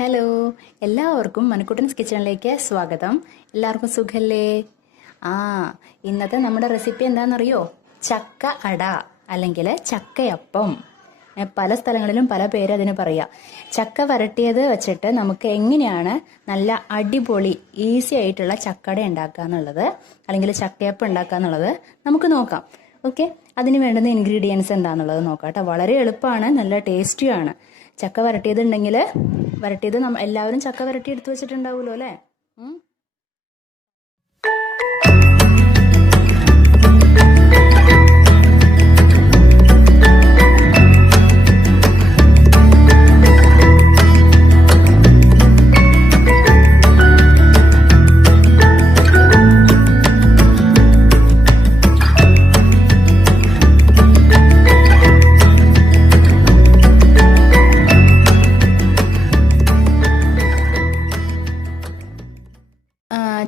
Hello, എല്ലാവർക്കും മണിക്കുട്ടൻസ് കിച്ചണിലേക്ക് സ്വാഗതം. എല്ലാവർക്കും സുഖല്ലേ? ആ ഇന്നത്തെ നമ്മുടെ റെസിപ്പി എന്താണെന്നറിയോ? ചക്ക അട അല്ലെങ്കിൽ ചക്കയപ്പം. പല സ്ഥലങ്ങളിലും പല പേര് അതിന് പറയാം. ചക്ക വരട്ടിയത് വെച്ചിട്ട് നമുക്ക് എങ്ങനെയാണ് നല്ല അടിപൊളി ഈസി ആയിട്ടുള്ള ചക്കട ഉണ്ടാക്കുക എന്നുള്ളത്, അല്ലെങ്കിൽ ചക്കയപ്പം ഉണ്ടാക്കുക എന്നുള്ളത് നമുക്ക് നോക്കാം. ഓക്കെ, അതിന് വേണ്ടുന്ന ഇൻഗ്രീഡിയൻസ് എന്താണെന്നുള്ളത് നോക്കാം കേട്ടോ. വളരെ എളുപ്പമാണ്, നല്ല ടേസ്റ്റിയാണ്. ചക്ക വരട്ടിയത് എല്ലാവരും ചക്ക വരട്ടി എടുത്തു വെച്ചിട്ടുണ്ടാവുമല്ലോ അല്ലേ?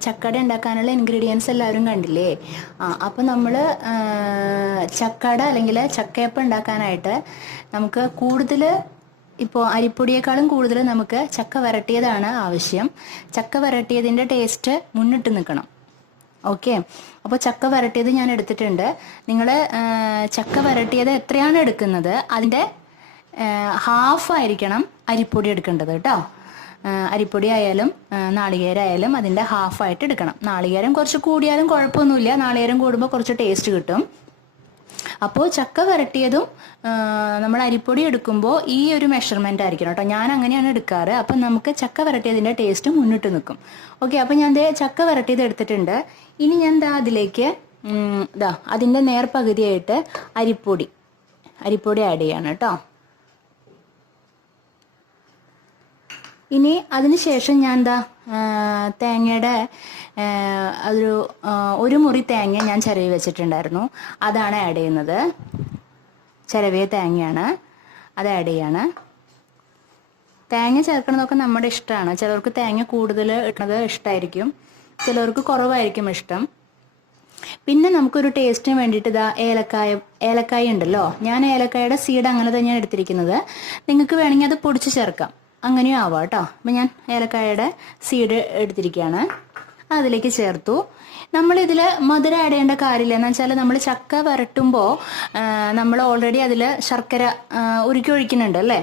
ചക്കട ഉണ്ടാക്കാനുള്ള ഇൻഗ്രീഡിയൻസ് എല്ലാവരും കണ്ടില്ലേ? അപ്പം നമ്മൾ ചക്കട അല്ലെങ്കിൽ ചക്കയപ്പം ഉണ്ടാക്കാനായിട്ട് നമുക്ക് കൂടുതൽ, ഇപ്പോൾ അരിപ്പൊടിയേക്കാളും കൂടുതൽ നമുക്ക് ചക്ക വരട്ടിയതാണ് ആവശ്യം. ചക്ക വരട്ടിയതിൻ്റെ ടേസ്റ്റ് മുന്നിട്ട് നിൽക്കണം. ഓക്കെ, അപ്പോൾ ചക്ക വരട്ടിയത് ഞാൻ എടുത്തിട്ടുണ്ട്. നിങ്ങൾ ചക്ക വരട്ടിയത് എത്രയാണ് എടുക്കുന്നത് അതിൻ്റെ ഹാഫ് ആയിരിക്കണം അരിപ്പൊടി എടുക്കേണ്ടത് കേട്ടോ. അരിപ്പൊടി ആയാലും നാളികേരമായാലും അതിൻ്റെ ഹാഫായിട്ട് എടുക്കണം. നാളികേരം കുറച്ച് കൂടിയാലും കുഴപ്പമൊന്നുമില്ല, നാളികേരം കൂടുമ്പോൾ കുറച്ച് ടേസ്റ്റ് കിട്ടും. അപ്പോൾ ചക്ക വരട്ടിയതും നമ്മൾ അരിപ്പൊടി എടുക്കുമ്പോൾ ഈ ഒരു മെഷർമെൻ്റ് ആയിരിക്കണം കേട്ടോ. ഞാൻ അങ്ങനെയാണ് എടുക്കാറ്. അപ്പം നമുക്ക് ചക്ക വരട്ടിയതിൻ്റെ ടേസ്റ്റ് മുന്നിട്ട് നിൽക്കും. ഓക്കെ, അപ്പം ഞാൻ ചക്ക വരട്ടിയത് എടുത്തിട്ടുണ്ട്. ഇനി ഞാൻ അതിലേക്ക് അതിൻ്റെ നേർപകുതിയായിട്ട് അരിപ്പൊടി ആഡ് ചെയ്യാണ് കേട്ടോ. ഇനി അതിനുശേഷം ഞാൻ തേങ്ങയുടെ ഒരു മുറി തേങ്ങ ഞാൻ ചിരവി വെച്ചിട്ടുണ്ടായിരുന്നു, അതാണ് ആഡ് ചെയ്യുന്നത്. ചിരവിയ തേങ്ങയാണ്, അത് ആഡ് ചെയ്യാണ്. തേങ്ങ ചേർക്കണതൊക്കെ നമ്മുടെ ഇഷ്ടമാണ്. ചിലർക്ക് തേങ്ങ കൂടുതൽ ഇടുന്നത് ഇഷ്ടമായിരിക്കും, ചിലർക്ക് കുറവായിരിക്കും ഇഷ്ടം. പിന്നെ നമുക്കൊരു ടേസ്റ്റിന് വേണ്ടിയിട്ട് ഏലക്കായ ഉണ്ടല്ലോ, ഞാൻ ഏലക്കായുടെ സീഡ് അങ്ങനെ തന്നെയാണ് എടുത്തിരിക്കുന്നത്. നിങ്ങൾക്ക് വേണമെങ്കിൽ അത് പൊടിച്ച് ചേർക്കാം, അങ്ങനെയും ആവാം കേട്ടോ. അപ്പം ഞാൻ ഏലക്കായയുടെ സീഡ് എടുത്തിരിക്കുകയാണ്, അതിലേക്ക് ചേർത്തു. നമ്മളിതിൽ മധുരം ആഡ് ചെയ്യേണ്ട കാര്യമില്ല. എന്ന് വെച്ചാൽ നമ്മൾ ചക്ക വരട്ടുമ്പോൾ നമ്മൾ ഓൾറെഡി അതിൽ ശർക്കര ഉരുക്കി ഒഴിക്കുന്നുണ്ട് അല്ലേ?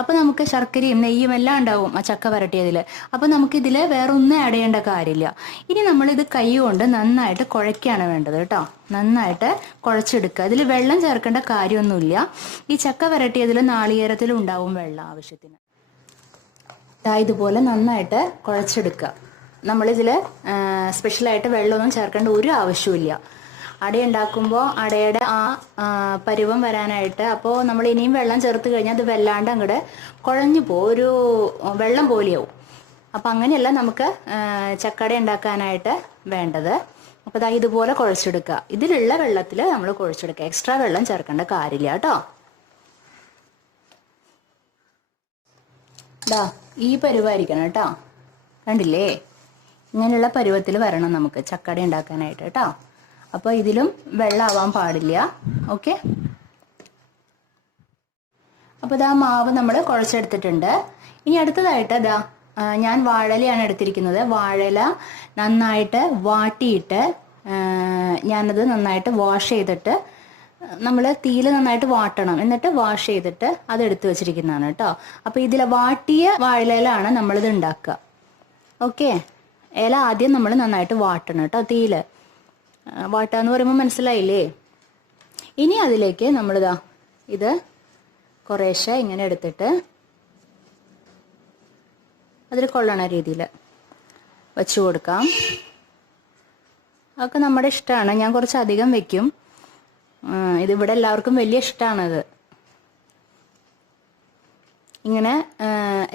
അപ്പോൾ നമുക്ക് ശർക്കരയും നെയ്യും എല്ലാം ഉണ്ടാവും ആ ചക്ക വരട്ടിയതിൽ. അപ്പോൾ നമുക്കിതിൽ വേറെ ഒന്നും ആഡ് ചെയ്യേണ്ട കാര്യമില്ല. ഇനി നമ്മളിത് കൈ കൊണ്ട് നന്നായിട്ട് കുഴയ്ക്കുകയാണ് വേണ്ടത് കേട്ടോ. നന്നായിട്ട് കുഴച്ചെടുക്കുക. ഇതിൽ വെള്ളം ചേർക്കേണ്ട കാര്യമൊന്നുമില്ല. ഈ ചക്ക വരട്ടിയതിൽ നാളികേരത്തിലും ഉണ്ടാവും വെള്ളം ആവശ്യത്തിന്. ഇതുപോലെ നന്നായിട്ട് കുഴച്ചെടുക്കുക. നമ്മളിതിൽ സ്പെഷ്യലായിട്ട് വെള്ളമൊന്നും ചേർക്കേണ്ട ഒരു ആവശ്യമില്ല. അട ഉണ്ടാക്കുമ്പോൾ അടയുടെ പരുവം വരാനായിട്ട്, അപ്പോൾ നമ്മൾ ഇനിയും വെള്ളം ചേർത്ത് കഴിഞ്ഞാൽ അത് വല്ലാണ്ട് അങ്ങോട്ട് കുഴഞ്ഞു പോകും, ഒരു വെള്ളം പോലെയാവും. അപ്പം അങ്ങനെയല്ല നമുക്ക് ചക്കട ഉണ്ടാക്കാനായിട്ട് വേണ്ടത്. അപ്പോൾ ഇതുപോലെ കുഴച്ചെടുക്കുക. ഇതിലുള്ള വെള്ളത്തിൽ നമ്മൾ കുഴച്ചെടുക്കുക, എക്സ്ട്രാ വെള്ളം ചേർക്കേണ്ട കാര്യമില്ല കേട്ടോ. ഈ പരുവായിരിക്കണം കേട്ടോ. കണ്ടില്ലേ? ഇങ്ങനെയുള്ള പരുവത്തിൽ വരണം നമുക്ക് ചക്കട ഉണ്ടാക്കാനായിട്ട് കേട്ടോ. അപ്പോൾ ഇതിലും വെള്ളമാവാൻ പാടില്ല. ഓക്കെ, അപ്പോൾ മാവ് നമ്മൾ കുഴച്ചെടുത്തിട്ടുണ്ട്. ഇനി അടുത്തതായിട്ട് ഞാൻ വാഴലയാണ് എടുത്തിരിക്കുന്നത്. വാഴല നന്നായിട്ട് വാട്ടിയിട്ട് ഞാനത് നന്നായിട്ട് വാഷ് ചെയ്തിട്ട്, നമ്മൾ തീയിൽ നന്നായിട്ട് വാട്ടണം, എന്നിട്ട് വാഷ് ചെയ്തിട്ട് അതെടുത്ത് വെച്ചിരിക്കുന്നതാണ് കേട്ടോ. അപ്പോൾ ഇതിൽ വാട്ടിയ വാഴയിലാണ് നമ്മളിത് ഉണ്ടാക്കുക. ഓക്കെ, ഇല ആദ്യം നമ്മൾ നന്നായിട്ട് വാട്ടണം കേട്ടോ. തീയിൽ വാട്ടാന്ന് പറയുമ്പോൾ മനസ്സിലായില്ലേ? ഇനി അതിലേക്ക് ഇത് കുറേശ്ശെ ഇങ്ങനെ എടുത്തിട്ട് അതിൽ കൊള്ളണ രീതിയിൽ വെച്ച് കൊടുക്കാം. അതൊക്കെ നമ്മുടെ ഇഷ്ടമാണ്. ഞാൻ കുറച്ച് അധികം വെക്കും. ഇതിവിടെ എല്ലാവർക്കും വലിയ ഇഷ്ടമാണത്. ഇങ്ങനെ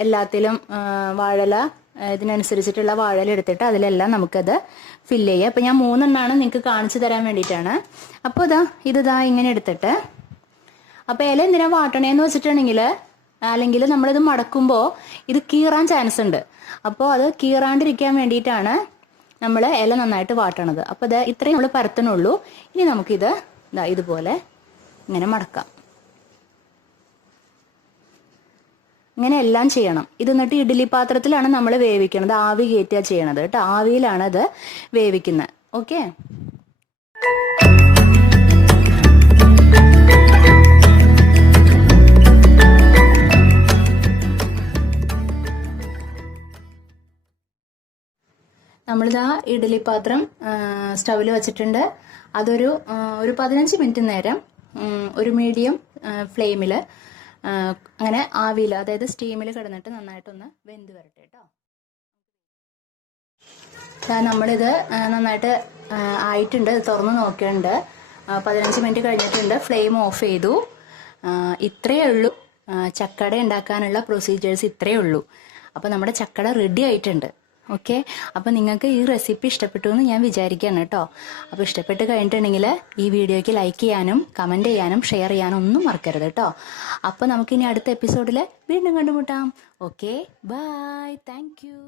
എല്ലാത്തിലും വാഴല ഇതിനനുസരിച്ചിട്ടുള്ള വാഴല എടുത്തിട്ട് അതിലെല്ലാം നമുക്കത് ഫില്ല് ചെയ്യാം. അപ്പം ഞാൻ 3 എണ്ണമാണ് നിങ്ങൾക്ക് കാണിച്ചു തരാൻ വേണ്ടിയിട്ടാണ്. അപ്പോൾ ഇത് ഇങ്ങനെ എടുത്തിട്ട്, അപ്പോൾ ഇല എന്തിനാ വാട്ടണേന്ന് വെച്ചിട്ടുണ്ടെങ്കിൽ, അല്ലെങ്കിൽ നമ്മളിത് മടക്കുമ്പോൾ ഇത് കീറാൻ ചാൻസ് ഉണ്ട്. അപ്പോൾ അത് കീറാണ്ടിരിക്കാൻ വേണ്ടിയിട്ടാണ് നമ്മൾ ഇല നന്നായിട്ട് വാട്ടണത്. അപ്പോൾ ഇത്രയും നമ്മൾ പരത്തണുള്ളൂ. ഇനി നമുക്കിത് ഇതുപോലെ ഇങ്ങനെ മടക്കാം. ഇങ്ങനെ എല്ലാം ചെയ്യണം. ഇത് എന്നിട്ട് ഇഡ്ഡലി പാത്രത്തിലാണ് നമ്മൾ വേവിക്കുന്നത്, ആവി കയറ്റുക ചെയ്യണത് കേട്ടോ. ആവിയിലാണ് ഇത് വേവിക്കുന്നത്. ഓക്കെ. നമ്മളിതാ ഇഡ്ഡലി പാത്രം സ്റ്റൗവിൽ വെച്ചിട്ടുണ്ട്. അതൊരു 15 മിനിറ്റ് നേരം ഒരു മീഡിയം ഫ്ലെയിമിൽ അങ്ങനെ ആവിയിൽ, അതായത് സ്റ്റീമിൽ കിടന്നിട്ട് നന്നായിട്ടൊന്ന് വെന്ത് വരട്ടെ കേട്ടോ. നമ്മളിത് നന്നായിട്ട് ആയിട്ടുണ്ട്. തുറന്ന് നോക്കിയിട്ടുണ്ട്. 15 മിനിറ്റ് കഴിഞ്ഞിട്ടുണ്ട്. ഫ്ലെയിം ഓഫ് ചെയ്തു. ഇത്രയേ ഉള്ളൂ. ചക്കട ഉണ്ടാക്കാനുള്ള പ്രൊസീജിയേഴ്സ് ഇത്രയേ ഉള്ളൂ. അപ്പോൾ നമ്മുടെ ചക്കട റെഡി ആയിട്ടുണ്ട്. ഓക്കെ. അപ്പോൾ നിങ്ങൾക്ക് ഈ റെസിപ്പി ഇഷ്ടപ്പെട്ടു എന്ന് ഞാൻ വിചാരിക്കുകയാണ് കേട്ടോ. അപ്പോൾ ഇഷ്ടപ്പെട്ട് കഴിഞ്ഞിട്ടുണ്ടെങ്കിൽ ഈ വീഡിയോയ്ക്ക് ലൈക്ക് ചെയ്യാനും കമൻറ്റ് ചെയ്യാനും ഷെയർ ചെയ്യാനും ഒന്നും മറക്കരുത് കേട്ടോ. അപ്പോൾ നമുക്കിനി അടുത്ത എപ്പിസോഡിൽ വീണ്ടും കണ്ടുമുട്ടാം. Okay, bye, thank U.